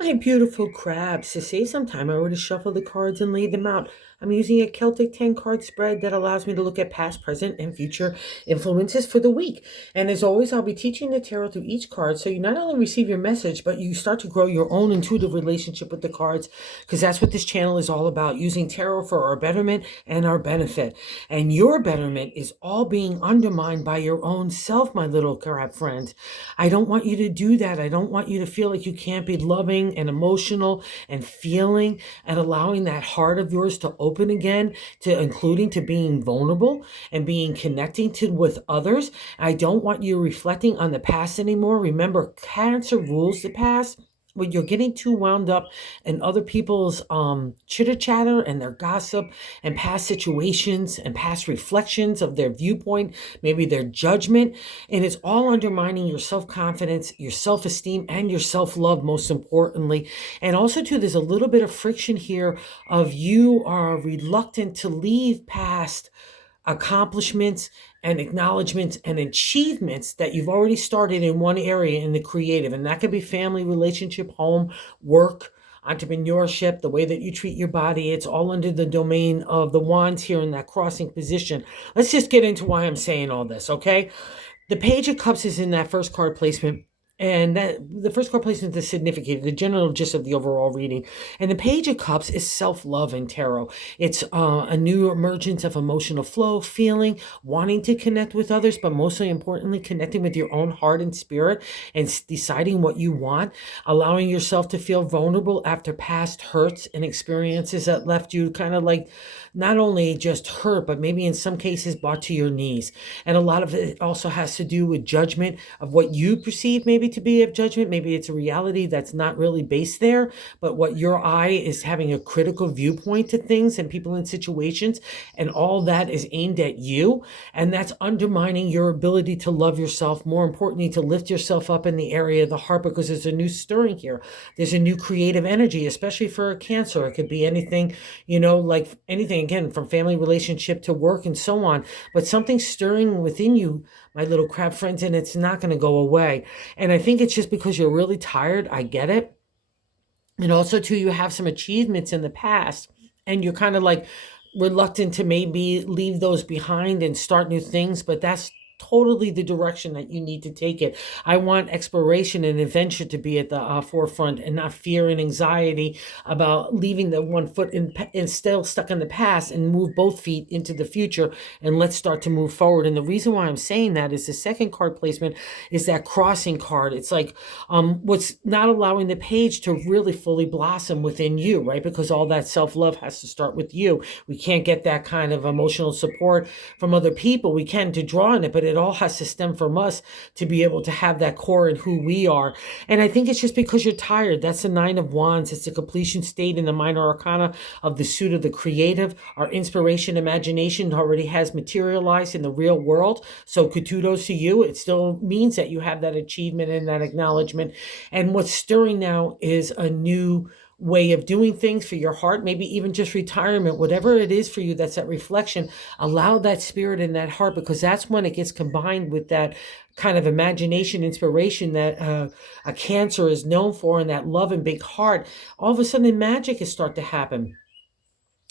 My beautiful crabs, to save some time, I already shuffled the cards and laid them out. I'm using a Celtic 10 card spread that allows me to look at past, present, and future influences for the week. And as always, I'll be teaching the tarot through each card so you not only receive your message, but you start to grow your own intuitive relationship with the cards, because that's what this channel is all about, using tarot for our betterment and our benefit. And your betterment is all being undermined by your own self, my little crab friends. I don't want you to do that. I don't want you to feel like you can't be loving and emotional and feeling and allowing that heart of yours to open again, to including to being vulnerable and being connecting to with others. I don't want you reflecting on the past anymore. Remember, Cancer rules the past. When you're getting too wound up in other people's chitter chatter and their gossip and past situations and past reflections of their viewpoint, maybe their judgment, and it's all undermining your self-confidence, your self-esteem, and your self-love, most importantly. And also, too, there's a little bit of friction here of you are reluctant to leave past accomplishments and acknowledgments and achievements that you've already started in one area in the creative. And that could be family, relationship, home, work, entrepreneurship, the way that you treat your body. It's all under the domain of the wands here in that crossing position. Let's just get into why I'm saying all this, okay? The Page of Cups is in that first card placement. And that the first card placement is significant, the general gist of the overall reading. And the Page of Cups is self-love in tarot. It's a new emergence of emotional flow, feeling, wanting to connect with others, but mostly importantly, connecting with your own heart and spirit and deciding what you want, allowing yourself to feel vulnerable after past hurts and experiences that left you kind of like not only just hurt, but maybe in some cases brought to your knees. And a lot of it also has to do with judgment of what you perceive maybe to be a judgment. Maybe it's a reality that's not really based there, but what your eye is having a critical viewpoint to things and people and situations. And all that is aimed at you. And that's undermining your ability to love yourself. More importantly, to lift yourself up in the area of the heart, because there's a new stirring here. There's a new creative energy, especially for a Cancer. It could be anything, like anything, again, from family relationship to work and so on. But something's stirring within you, my little crab friends, and it's not going to go away. And I think it's just because you're really tired. I get it. And also, too, you have some achievements in the past, and you're kind of like reluctant to maybe leave those behind and start new things, but that's totally the direction that you need to take it. I want exploration and adventure to be at the forefront, and not fear and anxiety about leaving the one foot and still stuck in the past, and move both feet into the future, and let's start to move forward. And the reason why I'm saying that is the second card placement is that crossing card. It's like what's not allowing the page to really fully blossom within you, right? Because all that self-love has to start with you. We can't get that kind of emotional support from other people. We can to draw on it, but it all has to stem from us to be able to have that core in who we are. And I think it's just because you're tired. That's the Nine of Wands. It's the completion state in the minor arcana of the suit of the creative. Our inspiration, imagination already has materialized in the real world. So kudos to you. It still means that you have that achievement and that acknowledgement. And what's stirring now is a new way of doing things for your heart, maybe even just retirement, whatever it is for you. That's that reflection. Allow that spirit in that heart, because that's when it gets combined with that kind of imagination, inspiration that a Cancer is known for, and that love and big heart. All of a sudden magic is start to happen.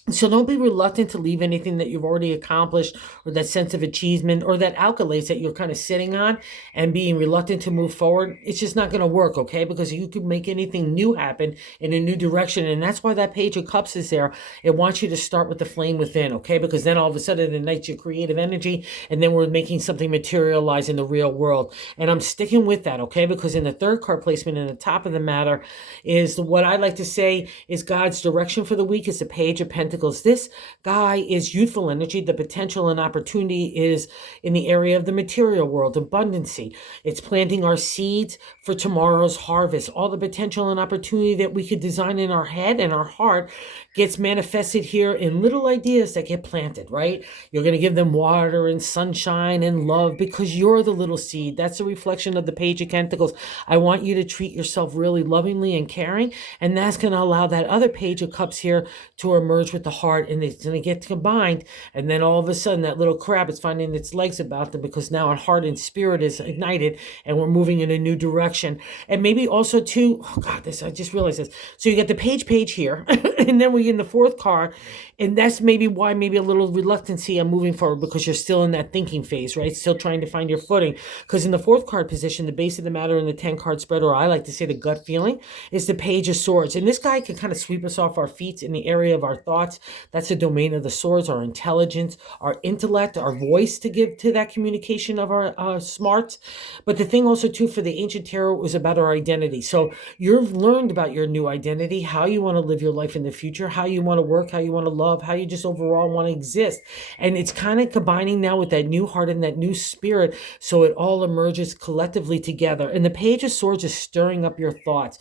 So don't be reluctant to leave anything that you've already accomplished, or that sense of achievement, or that accolades that you're kind of sitting on and being reluctant to move forward. It's just not going to work, okay? Because you could make anything new happen in a new direction. And that's why that Page of Cups is there. It wants you to start with the flame within, okay? Because then all of a sudden it ignites your creative energy, and then we're making something materialize in the real world. And I'm sticking with that, okay? Because in the third card placement in the top of the matter is what I like to say is God's direction for the week is the Page of Pentacles. This guy is youthful energy. The potential and opportunity is in the area of the material world, abundancy. It's planting our seeds for tomorrow's harvest. All the potential and opportunity that we could design in our head and our heart gets manifested here in little ideas that get planted, right? You're going to give them water and sunshine and love, because you're the little seed. That's a reflection of the Page of Pentacles. I want you to treat yourself really lovingly and caring, and that's going to allow that other Page of Cups here to emerge with the heart, and it's going to get combined. And then all of a sudden, that little crab is finding its legs about them, because now our heart and spirit is ignited and we're moving in a new direction. And maybe also too, oh God, this, I just realized this. So you get the page here, and then we're in the fourth card. And that's maybe why maybe a little reluctancy on moving forward, because you're still in that thinking phase, right? Still trying to find your footing. Because in the fourth card position, the base of the matter in the 10 card spread, or I like to say the gut feeling, is the Page of Swords. And this guy can kind of sweep us off our feet in the area of our thoughts. That's the domain of the swords, our intelligence, our intellect, our voice to give to that communication of our smarts. But the thing also too for the ancient tarot was about our identity. So you've learned about your new identity, how you want to live your life in the future, how you want to work, how you want to love, how you just overall want to exist. And it's kind of combining now with that new heart and that new spirit, so it all emerges collectively together. And the Page of Swords is stirring up your thoughts.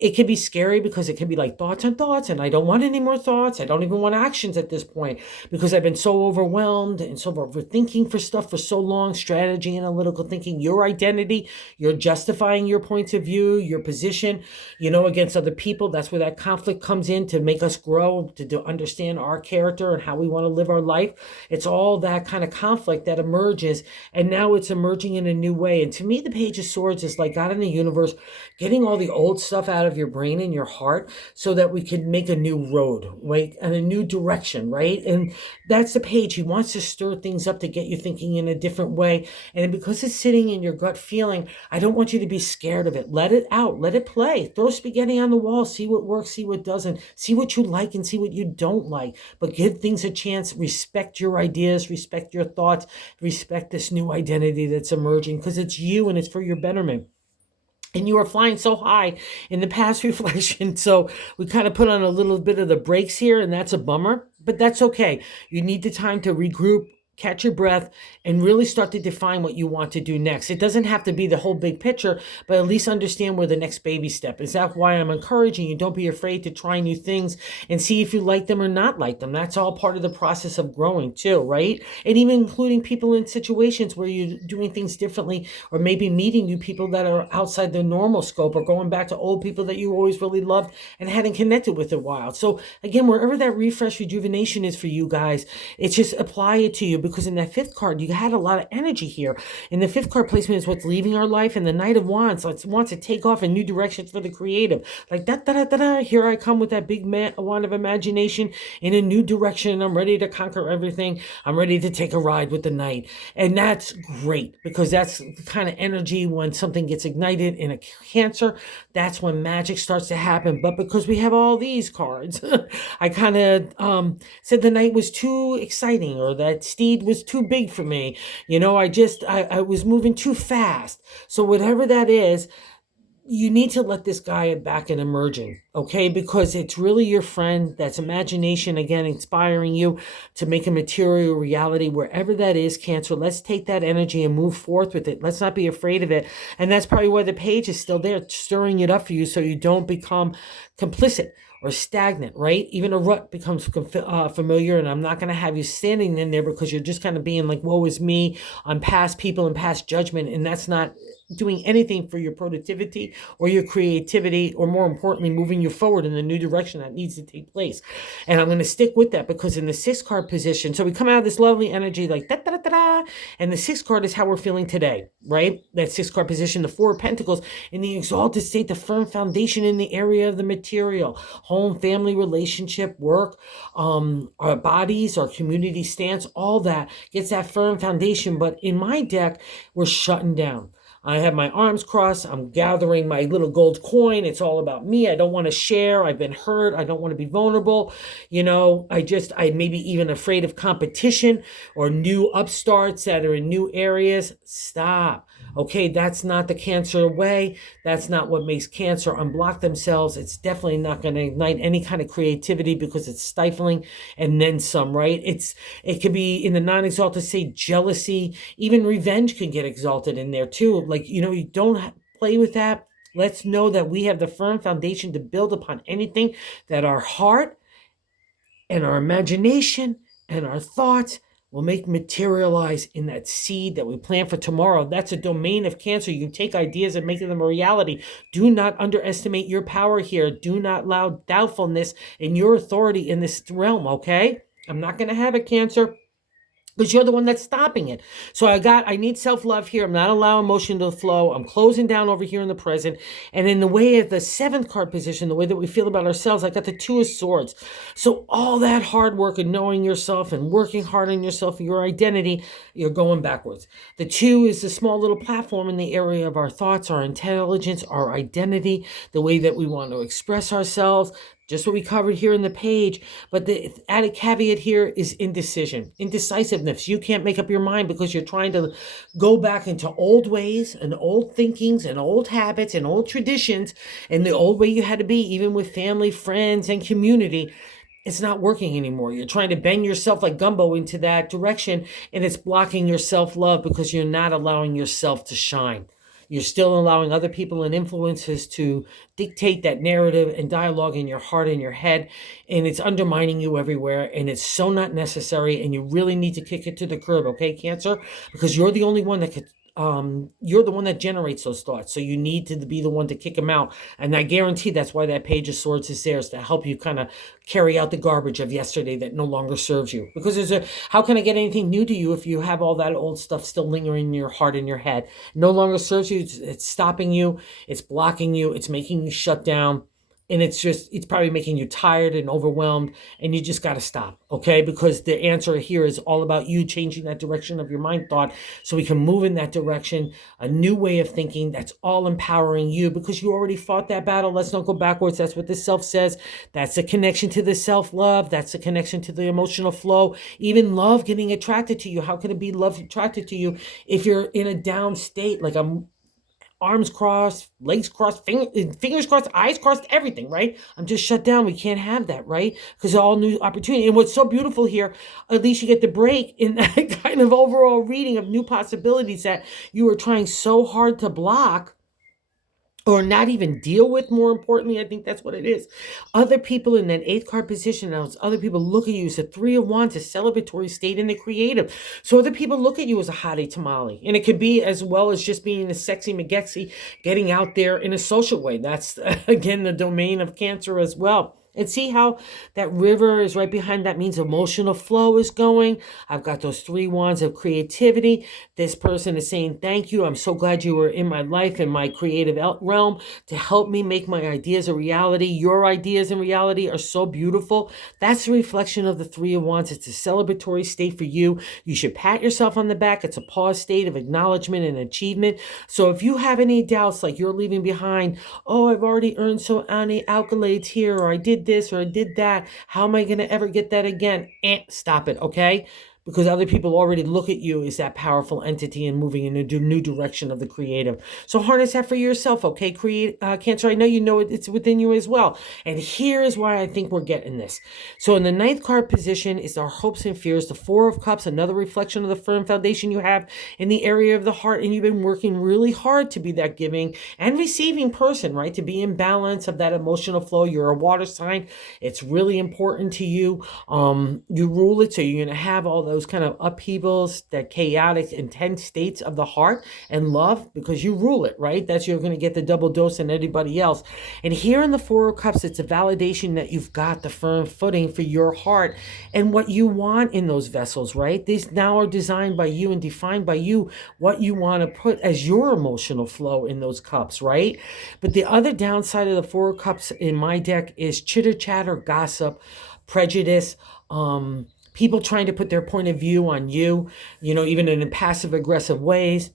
It can be scary, because it can be like thoughts and thoughts, and I don't want any more thoughts. I don't even want actions at this point, because I've been so overwhelmed and so overthinking for stuff for so long. Strategy, analytical thinking, your identity, you're justifying your points of view, your position, against other people. That's where that conflict comes in, to make us grow, to understand our character and how we want to live our life. It's all that kind of conflict that emerges, and now it's emerging in a new way. And to me, the Page of Swords is like God in the universe getting all the old stuff out of your brain and your heart, so that we can make a new road, right? And a new direction, right? And that's the page. He wants to stir things up to get you thinking in a different way. And because it's sitting in your gut feeling, I don't want you to be scared of it. Let it out. Let it play. Throw spaghetti on the wall. See what works, see what doesn't. See what you like and see what you don't like. But give things a chance. Respect your ideas. Respect your thoughts. Respect this new identity that's emerging, because it's you and it's for your betterment. And you are flying so high in the past reflection. So we kind of put on a little bit of the brakes here, and that's a bummer, but that's okay. You need the time to regroup, catch your breath, and really start to define what you want to do next. It doesn't have to be the whole big picture, but at least understand where the next baby step is. That's why I'm encouraging you. Don't be afraid to try new things and see if you like them or not like them. That's all part of the process of growing too, right? And even including people in situations where you're doing things differently, or maybe meeting new people that are outside the normal scope, or going back to old people that you always really loved and hadn't connected with in a while. So again, wherever that refresh, rejuvenation is for you guys, it's just apply it to you. Because in that fifth card, you had a lot of energy here. And the fifth card placement is what's leaving our life. And the Knight of Wands wants to take off in new directions for the creative. Like, da-da-da-da-da, here I come with that big wand of imagination in a new direction. I'm ready to conquer everything. I'm ready to take a ride with the Knight. And that's great, because that's the kind of energy when something gets ignited in a Cancer. That's when magic starts to happen. But because we have all these cards, I kind of said the Knight was too exciting, or that Steve was too big for me. I was moving too fast. So whatever that is, you need to let this guy back and emerging, okay? Because it's really your friend. That's imagination, again, inspiring you to make a material reality, wherever that is, Cancer. Let's take that energy and move forth with it. Let's not be afraid of it. And that's probably why the page is still there, stirring it up for you, so you don't become complicit or stagnant, right? Even a rut becomes familiar, and I'm not going to have you standing in there, because you're just kind of being like, woe is me, on past people and past judgment, and that's not doing anything for your productivity or your creativity, or more importantly, moving you forward in the new direction that needs to take place. And I'm going to stick with that, because in the sixth card position, so we come out of this lovely energy like da da da da, and the sixth card is how we're feeling today, right? That sixth card position, the Four of Pentacles, in the exalted state, the firm foundation in the area of the material, home, family, relationship, work, our bodies, our community stance, all that gets that firm foundation. But in my deck, we're shutting down. I have my arms crossed. I'm gathering my little gold coin. It's all about me. I don't want to share. I've been hurt. I don't want to be vulnerable. I may be even afraid of competition or new upstarts that are in new areas. Stop. Okay, that's not the Cancer way. That's not what makes Cancer unblock themselves. It's definitely not going to ignite any kind of creativity, because it's stifling, and then some, right? It could be in the non-exalted state, jealousy, even revenge can get exalted in there too. Like, you don't play with that. Let's know that we have the firm foundation to build upon anything that our heart and our imagination and our thoughts will make materialize in that seed that we plan for tomorrow. That's a domain of Cancer. You can take ideas and make them a reality. Do not underestimate your power here. Do not allow doubtfulness in your authority in this realm, okay? I'm not going to have it, Cancer, because you're the one that's stopping it. So I need self-love here. I'm not allowing emotion to flow. I'm closing down over here in the present. And in the way of the 7th card position, the way that we feel about ourselves, I got the 2 of Swords. So all that hard work and knowing yourself and working hard on yourself and your identity, you're going backwards. The 2 is the small little platform in the area of our thoughts, our intelligence, our identity, the way that we want to express ourselves, just what we covered here in the page. But the added caveat here is indecision, indecisiveness. You can't make up your mind because you're trying to go back into old ways and old thinkings and old habits and old traditions and the old way you had to be, even with family, friends, and community. It's not working anymore. You're trying to bend yourself like gumbo into that direction, and it's blocking your self-love because you're not allowing yourself to shine. You're still allowing other people and influences to dictate that narrative and dialogue in your heart and your head, and it's undermining you everywhere, and it's so not necessary, and you really need to kick it to the curb, okay, Cancer? Because you're the only one that could you're the one that generates those thoughts. So you need to be the one to kick them out. And I guarantee that's why that Page of Swords is there, is to help you kind of carry out the garbage of yesterday that no longer serves you. Because how can I get anything new to you if you have all that old stuff still lingering in your heart and your head? No longer serves you. It's stopping you. It's blocking you. It's making you shut down. And it's probably making you tired and overwhelmed, and you just got to stop, okay? Because the answer here is all about you changing that direction of your mind thought so we can move in that direction, a new way of thinking that's all empowering you, because you already fought that battle. Let's not go backwards. That's what this self says. That's the connection to the self-love. That's the connection to the emotional flow. Even love getting attracted to you. How can it be love attracted to you if you're in a down state, like I'm arms crossed, legs crossed, fingers crossed, eyes crossed, everything, right? I'm just shut down. We can't have that, right? Because all new opportunity. And what's so beautiful here, at least you get the break in that kind of overall reading of new possibilities that you were trying so hard to block or not even deal with. More importantly, I think that's what it is. Other people in that 8th card position, those other people look at you as a 3 of Wands, a celebratory state in the creative. So other people look at you as a hottie tamale. And it could be as well as just being a sexy McGexy, getting out there in a social way. That's, again, the domain of Cancer as well. And see how that river is right behind that, means emotional flow is going. I've got those 3 wands of creativity. This person is saying, thank you. I'm so glad you were in my life, in my creative realm, to help me make my ideas a reality. Your ideas in reality are so beautiful. That's a reflection of the 3 of Wands. It's a celebratory state for you. You should pat yourself on the back. It's a pause state of acknowledgement and achievement. So if you have any doubts, like you're leaving behind, oh, I've already earned so many accolades here, or I did this or I did that, how am I going to ever get that again? Stop it, okay? Because other people already look at you as that powerful entity and moving in a new direction of the creative. So harness that for yourself, okay? Cancer, I know it's within you as well. And here is why I think we're getting this. So in the 9th card position is our hopes and fears, the 4 of Cups, another reflection of the firm foundation you have in the area of the heart. And you've been working really hard to be that giving and receiving person, right? To be in balance of that emotional flow. You're a water sign. It's really important to you. You rule it, so you're going to have all those kind of upheavals, that chaotic, intense states of the heart and love, because you rule it, right? That's, you're going to get the double dose than anybody else. And here in the 4 of Cups, it's a validation that you've got the firm footing for your heart and what you want in those vessels, right? These now are designed by you and defined by you, what you want to put as your emotional flow in those cups, right? But the other downside of the 4 of Cups in my deck is chitter chatter, gossip, prejudice, people trying to put their point of view on you, even in passive aggressive ways.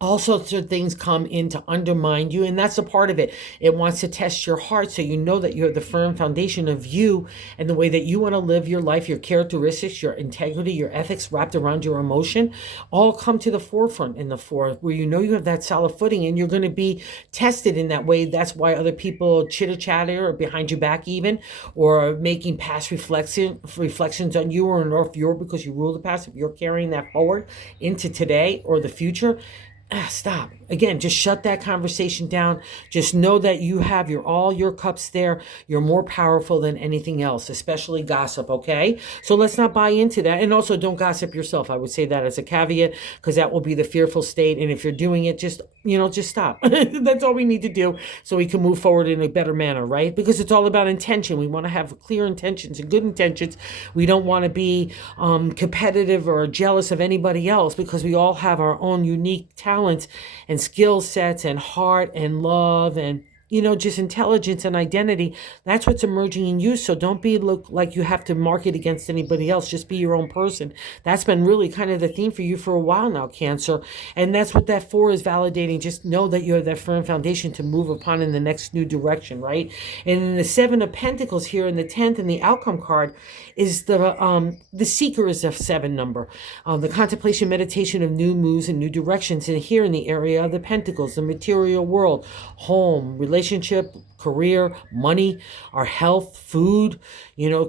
All sorts of things come in to undermine you, and that's a part of it. It wants to test your heart so you know that you're the firm foundation of you and the way that you want to live your life, your characteristics, your integrity, your ethics wrapped around your emotion, all come to the forefront in the 4, where you know you have that solid footing and you're going to be tested in that way. That's why other people chitter-chatter or behind your back even, or making past reflections on you, or if you're, because you rule the past, if you're carrying that forward into today or the future, Stop. Again, just shut that conversation down. Just know that you have all your cups there. You're more powerful than anything else, especially gossip, okay? So let's not buy into that. And also don't gossip yourself. I would say that as a caveat, because that will be the fearful state. And if you're doing it, just stop. That's all we need to do so we can move forward in a better manner, right? Because it's all about intention. We want to have clear intentions and good intentions. We don't want to be competitive or jealous of anybody else, because we all have our own unique talents and skill sets and heart and love and just intelligence and identity. That's what's emerging in you. So don't look like you have to market against anybody else. Just be your own person. That's been really kind of the theme for you for a while now, Cancer. And that's what that 4 is validating. Just know that you have that firm foundation to move upon in the next new direction, right? And in the 7 of Pentacles here in the 10th and the outcome card is the seeker is a 7 number. The contemplation, meditation of new moves and new directions. And here in the area of the Pentacles, the material world, home, relationship, career, money, our health, food,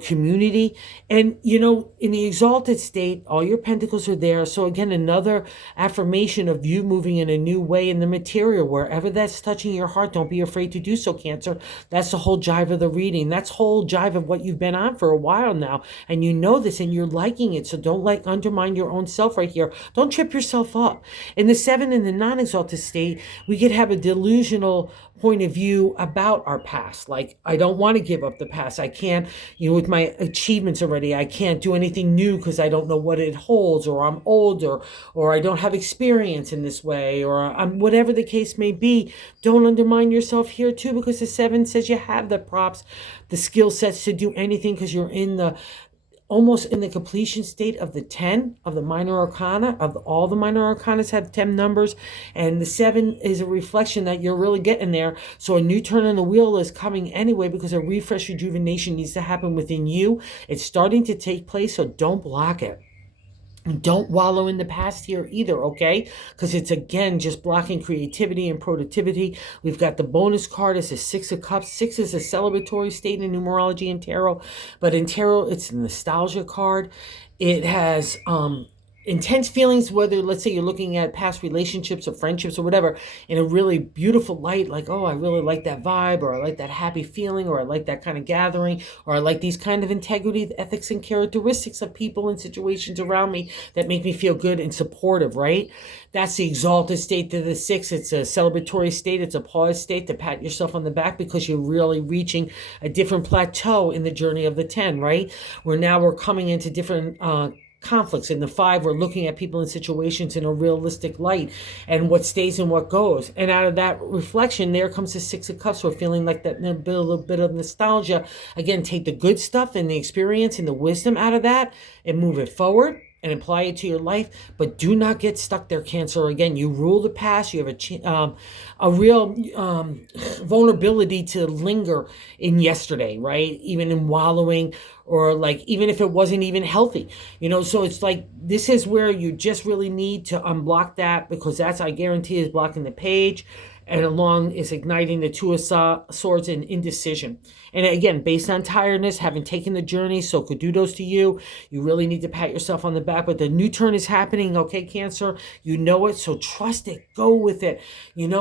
community. And, in the exalted state, all your pentacles are there. So again, another affirmation of you moving in a new way in the material, wherever that's touching your heart. Don't be afraid to do so, Cancer. That's the whole jive of the reading. That's whole jive of what you've been on for a while now. And you know this and you're liking it. So don't undermine your own self right here. Don't trip yourself up. In the 7 in the non-exalted state, we could have a delusional point of view about our past. Like, I don't want to give up the past. I can't, with my achievements already, I can't do anything new because I don't know what it holds, or I'm older, or I don't have experience in this way, or I'm whatever the case may be. Don't undermine yourself here too, because the 7 says you have the props, the skill sets to do anything, because you're almost in the completion state of the 10 of the minor arcana. Of all the minor arcanas have 10 numbers, and the 7 is a reflection that you're really getting there. So a new turn on the wheel is coming anyway, because a refresh, rejuvenation needs to happen within you. It's starting to take place, so don't block it. Don't wallow in the past here either, okay? Because it's, again, just blocking creativity and productivity. We've got the bonus card. It's a 6 of Cups. 6 is a celebratory state in numerology and tarot. But in tarot, it's a nostalgia card. It has intense feelings, whether, let's say, you're looking at past relationships or friendships or whatever in a really beautiful light, like, oh, I really like that vibe, or I like that happy feeling, or I like that kind of gathering, or I like these kind of integrity, ethics, and characteristics of people and situations around me that make me feel good and supportive, right? That's the exalted state to the 6. It's a celebratory state. It's a pause state to pat yourself on the back, because you're really reaching a different plateau in the journey of the 10, right? We're coming into different conflicts. In the 5, we're looking at people and situations in a realistic light, and what stays and what goes. And out of that reflection, there comes the 6 of Cups. We're feeling like that little bit of nostalgia. Again, take the good stuff and the experience and the wisdom out of that and move it forward and apply it to your life, but do not get stuck there, Cancer. Again, you rule the past. You have a real vulnerability to linger in yesterday, right? Even in wallowing, or like, even if it wasn't even healthy, so it's like, this is where you just really need to unblock that, because that's, I guarantee, is blocking the page, and along is igniting the 2 of Swords and indecision. And again, based on tiredness, having taken the journey, so kudos to you. You really need to pat yourself on the back, but the new turn is happening, okay, Cancer? You know it, so trust it. Go with it.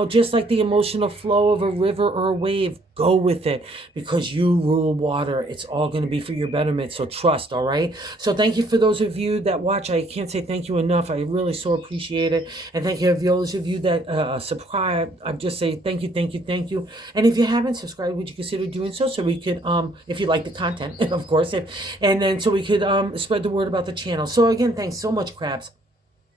Just like the emotional flow of a river or a wave, go with it, because you rule water. It's all going to be for your betterment, so trust, all right? So thank you for those of you that watch. I can't say thank you enough. I really so appreciate it. And thank you for those of you that subscribe. I just say thank you, thank you, thank you. And if you haven't subscribed, would you consider doing so we could, if you like the content, of course, and then so we could spread the word about the channel. So again, thanks so much, crabs.